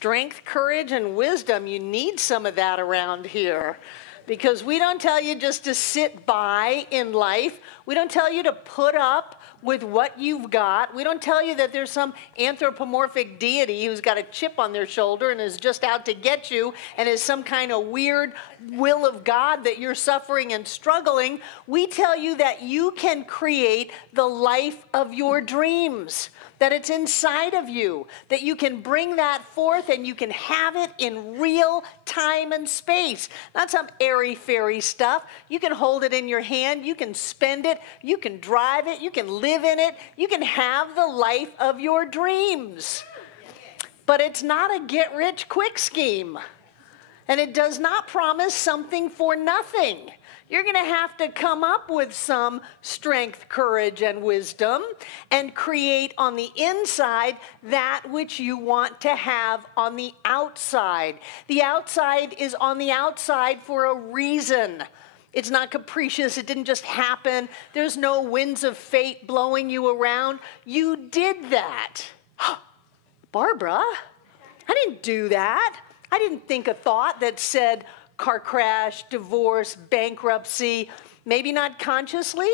strength, courage, and wisdom. You need some of that around here. Because we don't tell you just to sit by in life. We don't tell you to put up with what you've got. We don't tell you that there's some anthropomorphic deity who's got a chip on their shoulder and is just out to get you and is some kind of weird will of God that you're suffering and struggling. We tell you that you can create the life of your dreams, that it's inside of you, that you can bring that forth and you can have it in real time and space. Not some airy-fairy stuff. You can hold it in your hand, you can spend it, you can drive it, you can live in it, you can have the life of your dreams. But it's not a get-rich-quick scheme. And it does not promise something for nothing. You're going to have to come up with some strength, courage, and wisdom and create on the inside that which you want to have on the outside. The outside is on the outside for a reason. It's not capricious. It didn't just happen. There's no winds of fate blowing you around. You did that. Barbara, I didn't do that. I didn't think a thought that said, car crash, divorce, bankruptcy, maybe not consciously,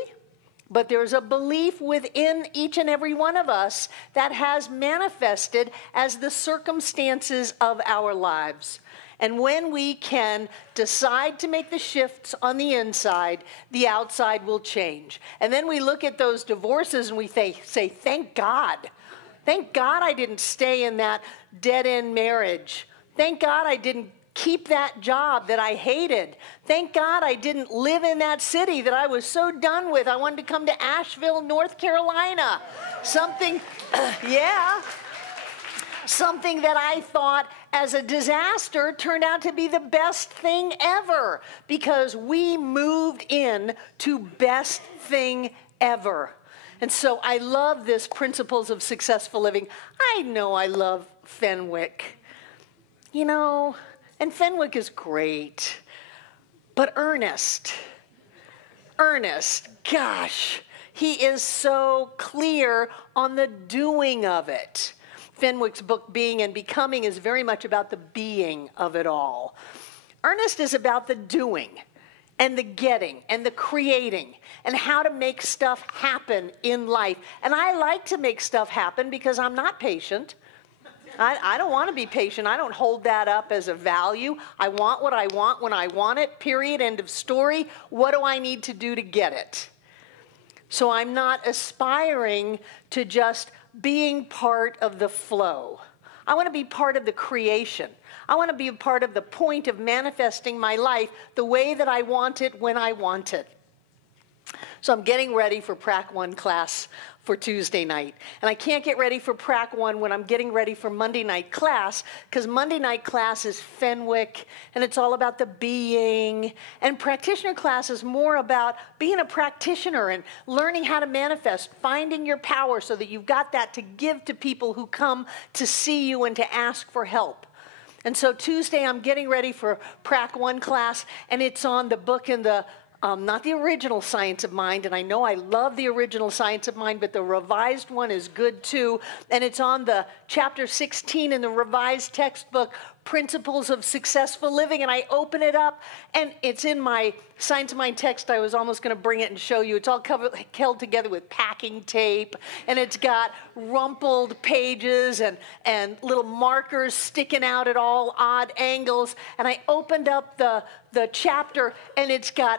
but there's a belief within each and every one of us that has manifested as the circumstances of our lives. And when we can decide to make the shifts on the inside, the outside will change. And then we look at those divorces and we say, thank God. Thank God I didn't stay in that dead-end marriage. Thank God I didn't keep that job that I hated. Thank God I didn't live in that city that I was so done with. I wanted to come to Asheville, North Carolina. Something that I thought as a disaster turned out to be the best thing ever because we moved in to best thing ever. And so I love this Principles of Successful Living. I know I love Fenwick. You know, and Fenwick is great, but Ernest, gosh, he is so clear on the doing of it. Fenwick's book, Being and Becoming, is very much about the being of it all. Ernest is about the doing and the getting and the creating and how to make stuff happen in life. And I like to make stuff happen because I'm not patient. I don't want to be patient. I don't hold that up as a value. I want what I want when I want it, period, end of story. What do I need to do to get it? So I'm not aspiring to just being part of the flow. I want to be part of the creation. I want to be a part of the point of manifesting my life the way that I want it when I want it. So I'm getting ready for Prac 1 class for Tuesday night. And I can't get ready for Prac 1 when I'm getting ready for Monday night class, because Monday night class is Fenwick, and it's all about the being. And practitioner class is more about being a practitioner and learning how to manifest, finding your power so that you've got that to give to people who come to see you and to ask for help. And so Tuesday I'm getting ready for Prac 1 class, and it's on the book in the not the original Science of Mind, and I know I love the original Science of Mind, but the revised one is good too, and it's on the chapter 16 in the revised textbook, Principles of Successful Living, and I open it up, and it's in my Science of Mind text. I was almost going to bring it and show you. It's all held together with packing tape, and it's got rumpled pages and little markers sticking out at all odd angles, and I opened up the chapter, and it's got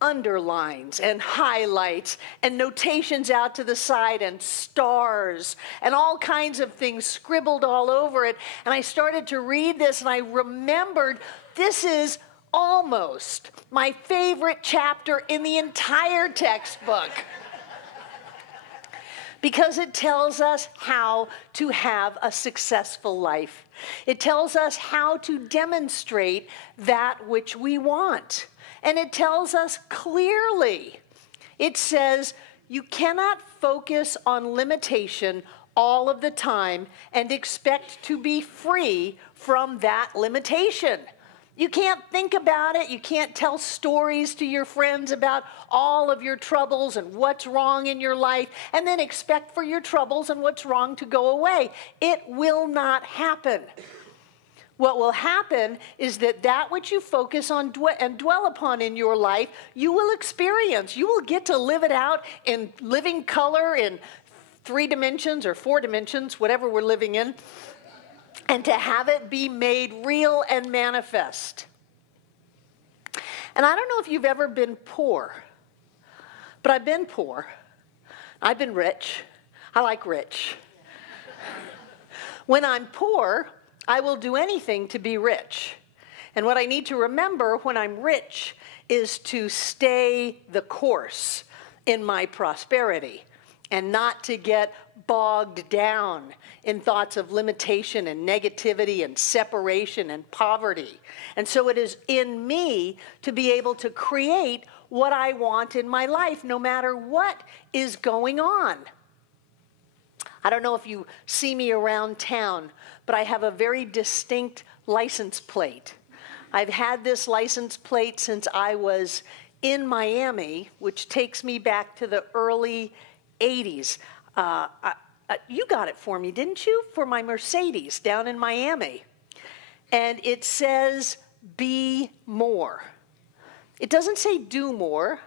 underlines and highlights and notations out to the side and stars and all kinds of things scribbled all over it. And I started to read this and I remembered this is almost my favorite chapter in the entire textbook because it tells us how to have a successful life. It tells us how to demonstrate that which we want. And it tells us clearly. It says you cannot focus on limitation all of the time and expect to be free from that limitation. You can't think about it. You can't tell stories to your friends about all of your troubles and what's wrong in your life and then expect for your troubles and what's wrong to go away. It will not happen. what will happen is that which you focus on and dwell upon in your life, you will experience. You will get to live it out in living color in 3 dimensions or 4 dimensions, whatever we're living in, and to have it be made real and manifest. And I don't know if you've ever been poor, but I've been poor. I've been rich. I like rich. When I'm poor, I will do anything to be rich. And what I need to remember when I'm rich is to stay the course in my prosperity and not to get bogged down in thoughts of limitation and negativity and separation and poverty. And so it is in me to be able to create what I want in my life, no matter what is going on. I don't know if you see me around town, but I have a very distinct license plate. I've had this license plate since I was in Miami, which takes me back to the early 80s. You got it for me, didn't you? For my Mercedes down in Miami. And it says, be more. It doesn't say do more.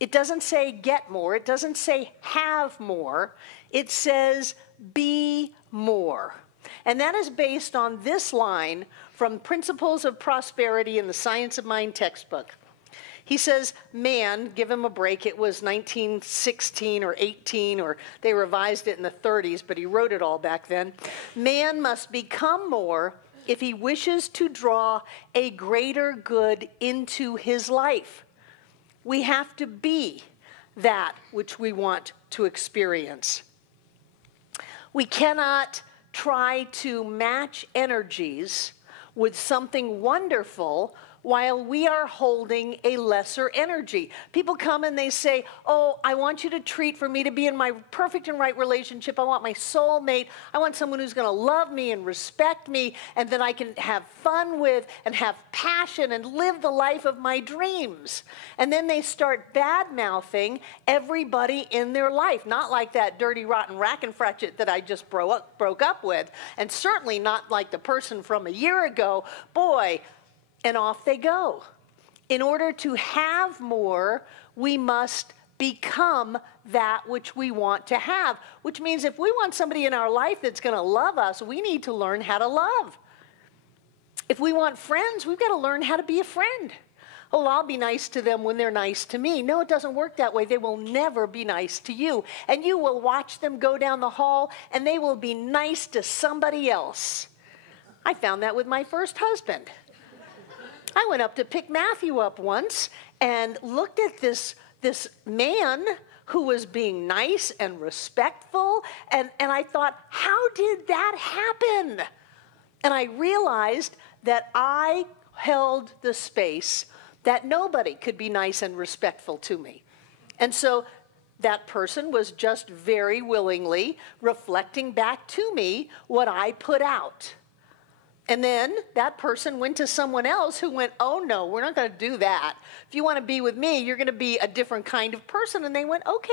It doesn't say get more. It doesn't say have more. It says be more. And that is based on this line from Principles of Prosperity in the Science of Mind textbook. He says, man, give him a break, it was 1916 or 18, or they revised it in the 30s, but he wrote it all back then. Man must become more if he wishes to draw a greater good into his life. We have to be that which we want to experience. We cannot try to match energies with something wonderful while we are holding a lesser energy. People come and they say, oh, I want you to treat for me to be in my perfect and right relationship. I want my soulmate. I want someone who's going to love me and respect me and that I can have fun with and have passion and live the life of my dreams. And then they start bad-mouthing everybody in their life. Not like that dirty, rotten rackenfratchet that I just broke up with, and certainly not like the person from a year ago. Boy, and off they go. In order to have more, we must become that which we want to have, which means if we want somebody in our life that's going to love us, we need to learn how to love. If we want friends, we've got to learn how to be a friend. Oh, I'll be nice to them when they're nice to me. No, it doesn't work that way. They will never be nice to you. And you will watch them go down the hall, and they will be nice to somebody else. I found that with my first husband. I went up to pick Matthew up once and looked at this man who was being nice and respectful, and I thought, how did that happen? And I realized that I held the space that nobody could be nice and respectful to me. And so that person was just very willingly reflecting back to me what I put out. And then that person went to someone else who went, oh no, we're not going to do that. If you want to be with me, you're going to be a different kind of person. And they went, okay.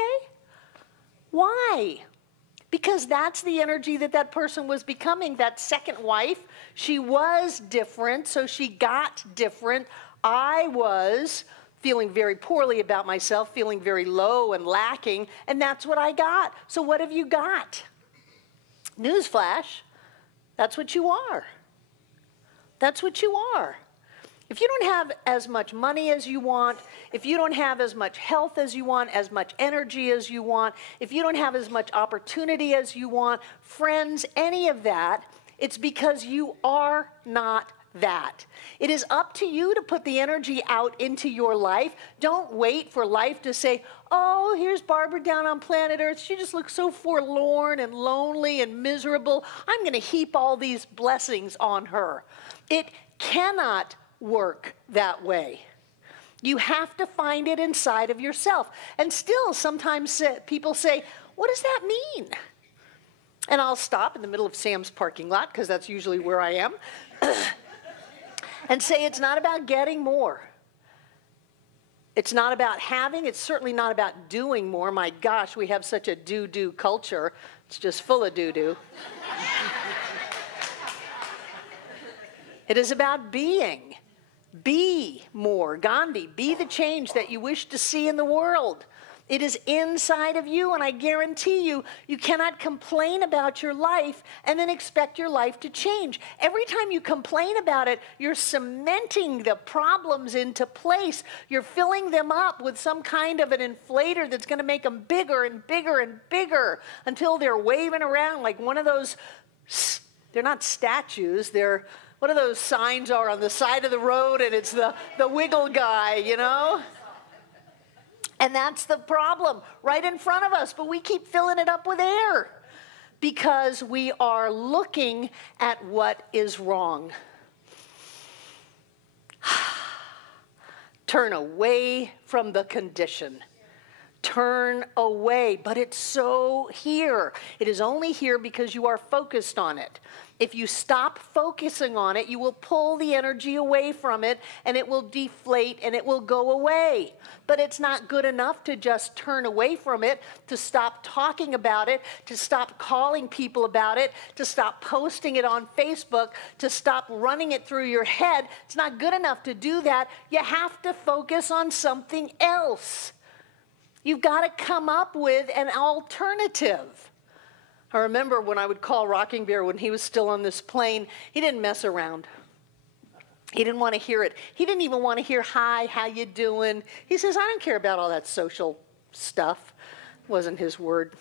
Why? Because that's the energy that person was becoming. That second wife, she was different, so she got different. I was feeling very poorly about myself, feeling very low and lacking, and that's what I got. So what have you got? Newsflash, that's what you are. That's what you are. If you don't have as much money as you want, if you don't have as much health as you want, as much energy as you want, if you don't have as much opportunity as you want, friends, any of that, it's because you are not that. It is up to you to put the energy out into your life. Don't wait for life to say, oh, here's Barbara down on planet Earth. She just looks so forlorn and lonely and miserable. I'm going to heap all these blessings on her. It cannot work that way. You have to find it inside of yourself. And still, sometimes people say, what does that mean? And I'll stop in the middle of Sam's parking lot, because that's usually where I am, and say it's not about getting more. It's not about having. It's certainly not about doing more. My gosh, we have such a do-do culture. It's just full of do-do. It is about being. Be more. Gandhi, be the change that you wish to see in the world. It is inside of you, and I guarantee you, you cannot complain about your life and then expect your life to change. Every time you complain about it, you're cementing the problems into place. You're filling them up with some kind of an inflator that's going to make them bigger and bigger and bigger until they're waving around like one of those, they're not statues, they're, what are those signs are on the side of the road, and it's the wiggle guy, you know? And that's the problem right in front of us, but we keep filling it up with air because we are looking at what is wrong. Turn away from the condition. Turn away, but it's so here. It is only here because you are focused on it. If you stop focusing on it, you will pull the energy away from it, and it will deflate, and it will go away. But it's not good enough to just turn away from it, to stop talking about it, to stop calling people about it, to stop posting it on Facebook, to stop running it through your head. It's not good enough to do that. You have to focus on something else. You've got to come up with an alternative. I remember when I would call Rocking Bear when he was still on this plane, he didn't mess around. He didn't want to hear it. He didn't even want to hear, hi, how you doing? He says, I don't care about all that social stuff. Wasn't his word.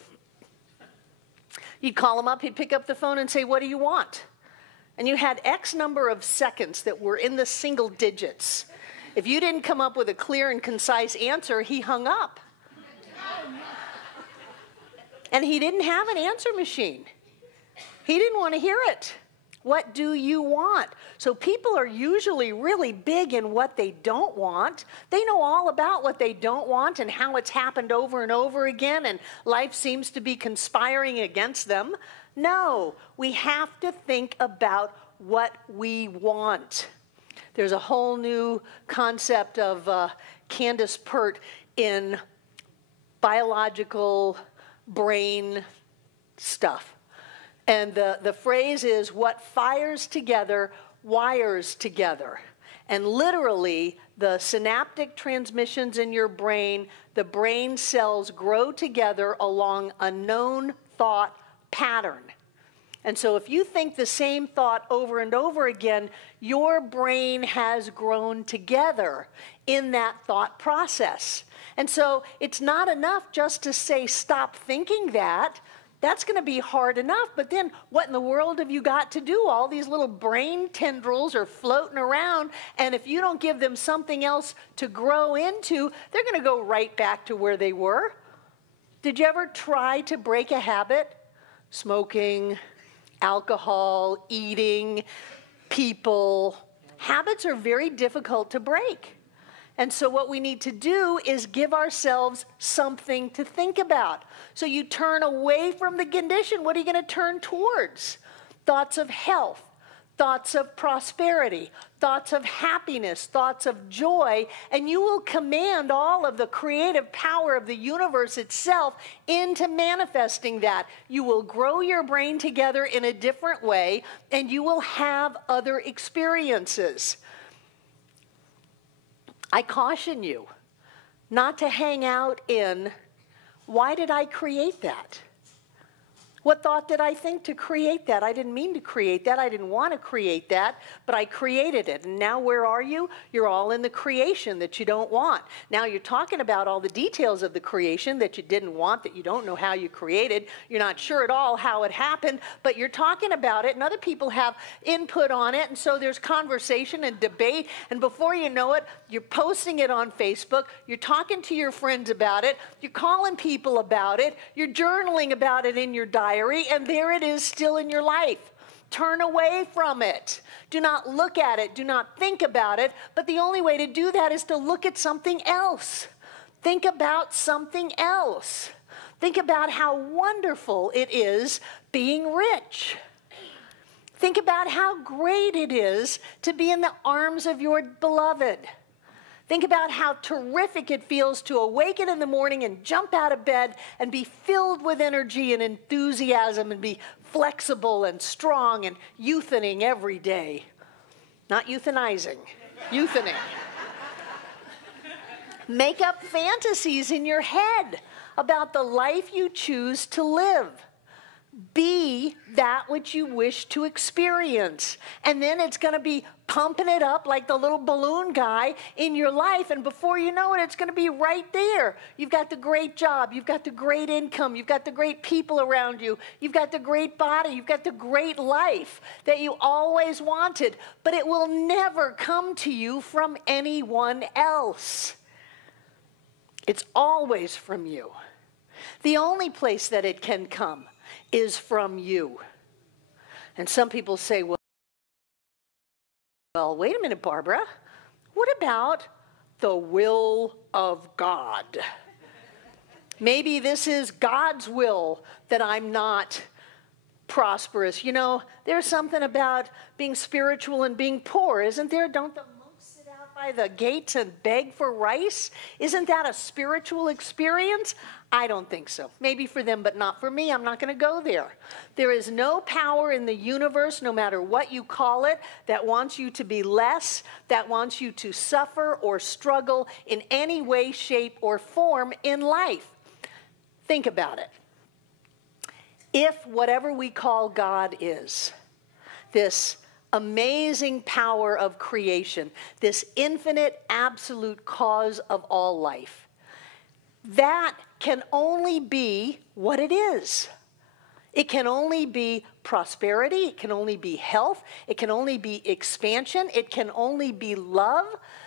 You'd call him up, he'd pick up the phone and say, what do you want? And you had X number of seconds that were in the single digits. If you didn't come up with a clear and concise answer, he hung up. And he didn't have an answer machine. He didn't want to hear it. What do you want? So people are usually really big in what they don't want. They know all about what they don't want and how it's happened over and over again, and life seems to be conspiring against them. No, we have to think about what we want. There's a whole new concept of Candace Pert in biological brain stuff. And the phrase is, what fires together, wires together. And literally, the synaptic transmissions in your brain, the brain cells grow together along a known thought pattern. And so if you think the same thought over and over again, your brain has grown together in that thought process. And so it's not enough just to say, stop thinking that. That's going to be hard enough. But then what in the world have you got to do? All these little brain tendrils are floating around. And if you don't give them something else to grow into, they're going to go right back to where they were. Did you ever try to break a habit? Smoking, alcohol, eating, people. Habits are very difficult to break. And so what we need to do is give ourselves something to think about. So you turn away from the condition. What are you going to turn towards? Thoughts of health, thoughts of prosperity, thoughts of happiness, thoughts of joy, and you will command all of the creative power of the universe itself into manifesting that. You will grow your brain together in a different way, and you will have other experiences. I caution you not to hang out in, why did I create that? What thought did I think to create that? I didn't mean to create that. I didn't want to create that, but I created it. And now where are you? You're all in the creation that you don't want. Now you're talking about all the details of the creation that you didn't want, that you don't know how you created. You're not sure at all how it happened, but you're talking about it, and other people have input on it, and so there's conversation and debate, and before you know it, you're posting it on Facebook, you're talking to your friends about it, you're calling people about it, you're journaling about it in your diary, and there it is still in your life. Turn away from it. Do not look at it. Do not think about it. But the only way to do that is to look at something else. Think about something else. Think about how wonderful it is being rich. Think about how great it is to be in the arms of your beloved. Think about how terrific it feels to awaken in the morning and jump out of bed and be filled with energy and enthusiasm and be flexible and strong and youthening every day. not euthanizing, euthanating. Make up fantasies in your head about the life you choose to live. Be that which you wish to experience. And then it's going to be pumping it up like the little balloon guy in your life. And before you know it, it's going to be right there. You've got the great job. You've got the great income. You've got the great people around you. You've got the great body. You've got the great life that you always wanted. But it will never come to you from anyone else. It's always from you. The only place that it can come is from you. And some people say, well, wait a minute, Barbara. What about the will of God? Maybe this is God's will that I'm not prosperous. You know, there's something about being spiritual and being poor, isn't there? Don't the monks sit out by the gates and beg for rice? Isn't that a spiritual experience? I don't think so. Maybe for them, but not for me. I'm not going to go there. There is no power in the universe, no matter what you call it, that wants you to be less, that wants you to suffer or struggle in any way, shape, or form in life. Think about it. If whatever we call God is, this amazing power of creation, this infinite, absolute cause of all life, that can only be what it is. It can only be prosperity. It can only be health. It can only be expansion. It can only be love.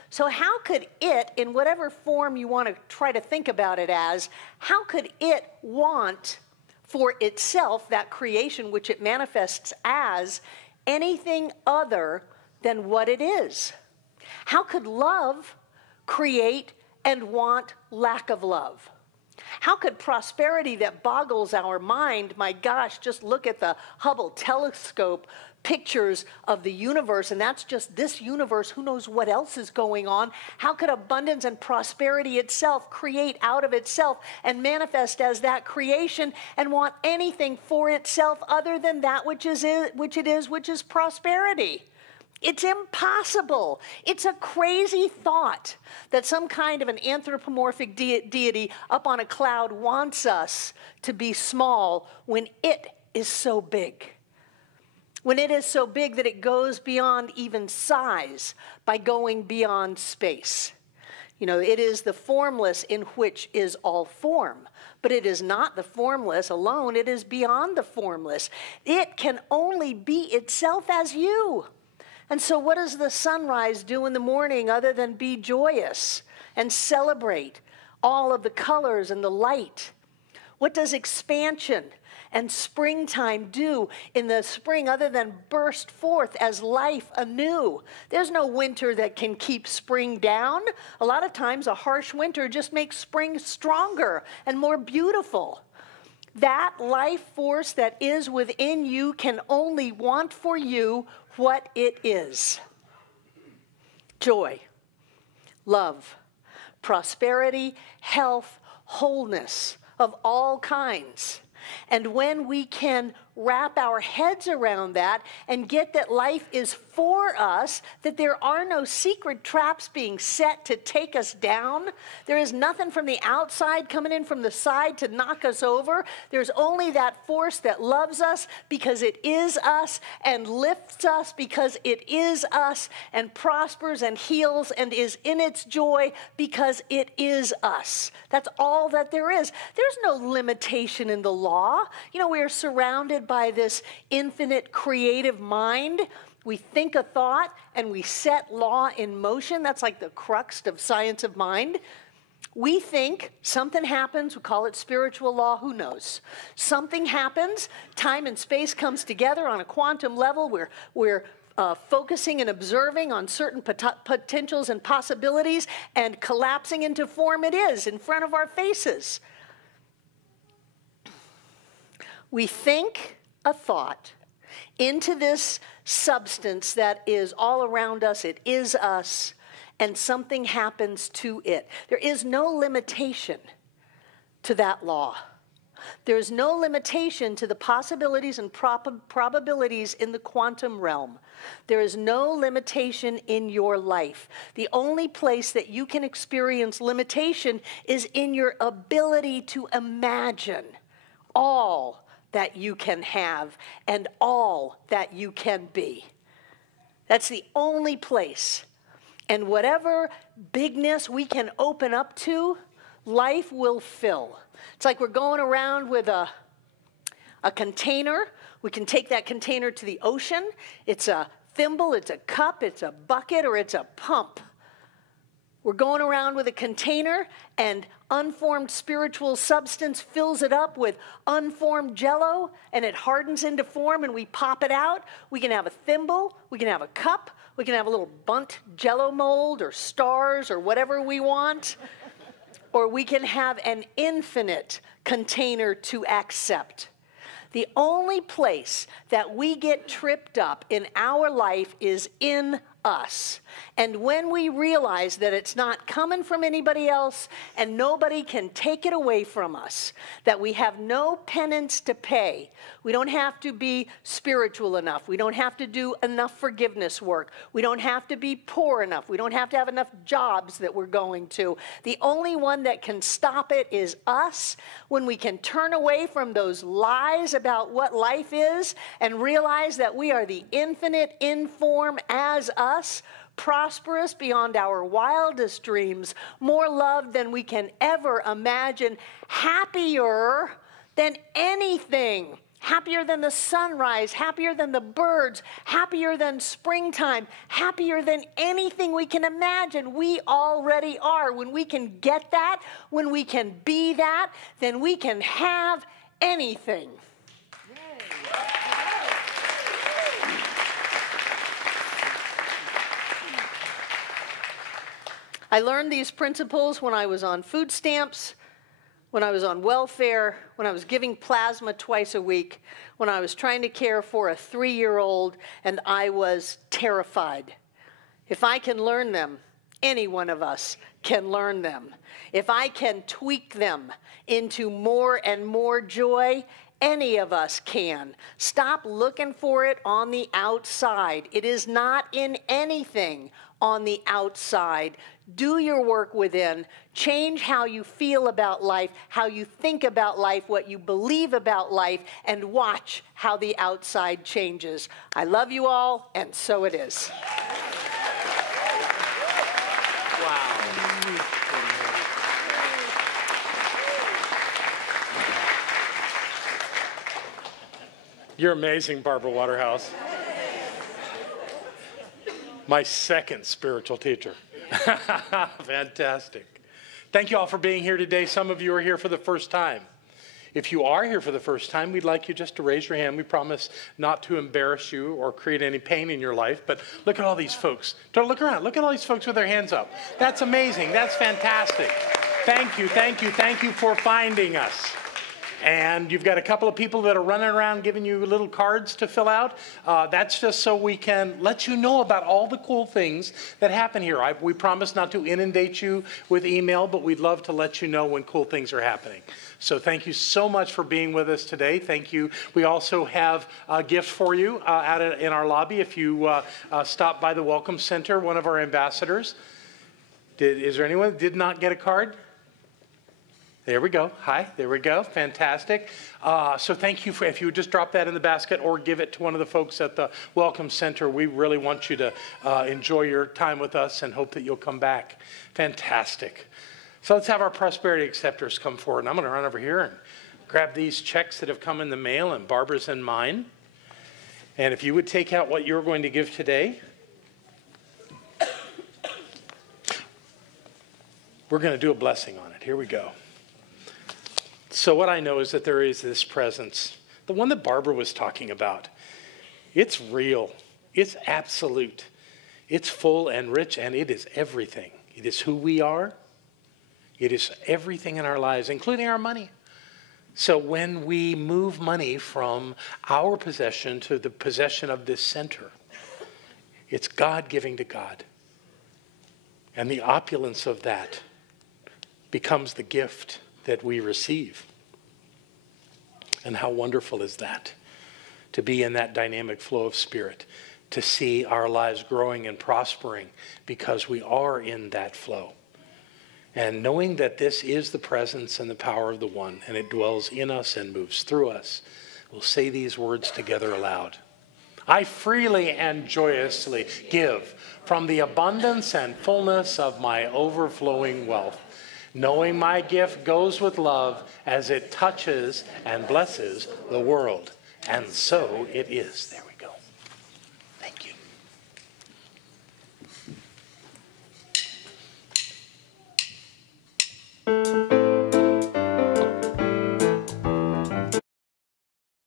So how could it, in whatever form you want to try to think about it as, how could it want for itself, that creation which it manifests as, anything other than what it is? How could love create and want lack of love? How could prosperity that boggles our mind, my gosh, just look at the Hubble telescope pictures of the universe, and that's just this universe, who knows what else is going on. How could abundance and prosperity itself create out of itself and manifest as that creation and want anything for itself other than that which is prosperity? It's impossible. It's a crazy thought that some kind of an anthropomorphic deity up on a cloud wants us to be small when it is so big. When it is so big that it goes beyond even size by going beyond space. You know, it is the formless in which is all form. But it is not the formless alone. It is beyond the formless. It can only be itself as you. And so what does the sunrise do in the morning other than be joyous and celebrate all of the colors and the light? What does expansion and springtime do in the spring other than burst forth as life anew? There's no winter that can keep spring down. A lot of times a harsh winter just makes spring stronger and more beautiful. That life force that is within you can only want for you what it is. Joy, love, prosperity, health, wholeness of all kinds. And when we can wrap our heads around that and get that life is for us, that there are no secret traps being set to take us down. There is nothing from the outside coming in from the side to knock us over. There's only that force that loves us because it is us and lifts us because it is us and prospers and heals and is in its joy because it is us. That's all that there is. There's no limitation in the law. You know, we are surrounded by this infinite creative mind. We think a thought and we set law in motion. That's like the crux of science of mind. We think, something happens, we call it spiritual law, who knows? Something happens, time and space comes together on a quantum level. We're focusing and observing on certain potentials and possibilities and collapsing into form it is in front of our faces. We think a thought into this substance that is all around us, it is us, and something happens to it. There is no limitation to that law. There's no limitation to the possibilities and probabilities in the quantum realm. There is no limitation in your life. The only place that you can experience limitation is in your ability to imagine all that you can have and all that you can be. That's the only place. And whatever bigness we can open up to, life will fill. It's like we're going around with a container. We can take that container to the ocean. It's a thimble, it's a cup, it's a bucket, or it's a pump. We're going around with a container, and unformed spiritual substance fills it up with unformed jello, and it hardens into form, and we pop it out. We can have a thimble, we can have a cup, we can have a little bunt jello mold or stars or whatever we want. Or we can have an infinite container to accept. The only place that we get tripped up in our life is in us. And when we realize that it's not coming from anybody else and nobody can take it away from us, that we have no penance to pay, we don't have to be spiritual enough, we don't have to do enough forgiveness work, we don't have to be poor enough, we don't have to have enough jobs that we're going to. The only one that can stop it is us. When we can turn away from those lies about what life is and realize that we are the infinite in form as us, prosperous beyond our wildest dreams, more loved than we can ever imagine, happier than anything, happier than the sunrise, happier than the birds, happier than springtime, happier than anything we can imagine. We already are. When we can get that, when we can be that, then we can have anything. I learned these principles when I was on food stamps, when I was on welfare, when I was giving plasma twice a week, when I was trying to care for a 3-year-old, and I was terrified. If I can learn them, any one of us can learn them. If I can tweak them into more and more joy, any of us can. Stop looking for it on the outside. It is not in anything on the outside. Do your work within. Change how you feel about life, how you think about life, what you believe about life, and watch how the outside changes. I love you all, and so it is. You're amazing, Barbara Waterhouse. My second spiritual teacher. Fantastic. Thank you all for being here today. Some of you are here for the first time. If you are here for the first time, we'd like you just to raise your hand. We promise not to embarrass you or create any pain in your life. But look at all these folks. Don't look around. Look at all these folks with their hands up. That's amazing. That's fantastic. Thank you, thank you, thank you for finding us. And you've got a couple of people that are running around giving you little cards to fill out. That's just so we can let you know about all the cool things that happen here. We promise not to inundate you with email, but we'd love to let you know when cool things are happening. So thank you so much for being with us today. Thank you. We also have a gift for you in our lobby. If you stop by the Welcome Center, one of our ambassadors. Is there anyone that did not get a card? There we go. Hi, there we go. Fantastic. So thank you for, if you would just drop that in the basket or give it to one of the folks at the Welcome Center. We really want you to enjoy your time with us and hope that you'll come back. Fantastic. So let's have our prosperity acceptors come forward. And I'm going to run over here and grab these checks that have come in the mail, and Barbara's and mine. And if you would take out what you're going to give today. We're going to do a blessing on it. Here we go. So what I know is that there is this presence, the one that Barbara was talking about. It's real. It's absolute. It's full and rich, and it is everything. It is who we are. It is everything in our lives, including our money. So when we move money from our possession to the possession of this center, it's God giving to God. And the opulence of that becomes the gift that we receive. And how wonderful is that, to be in that dynamic flow of spirit, to see our lives growing and prospering because we are in that flow. And knowing that this is the presence and the power of the one, and it dwells in us and moves through us, we'll say these words together aloud. I freely and joyously give from the abundance and fullness of my overflowing wealth, knowing my gift goes with love as it touches and blesses the world. And so it is. There we go.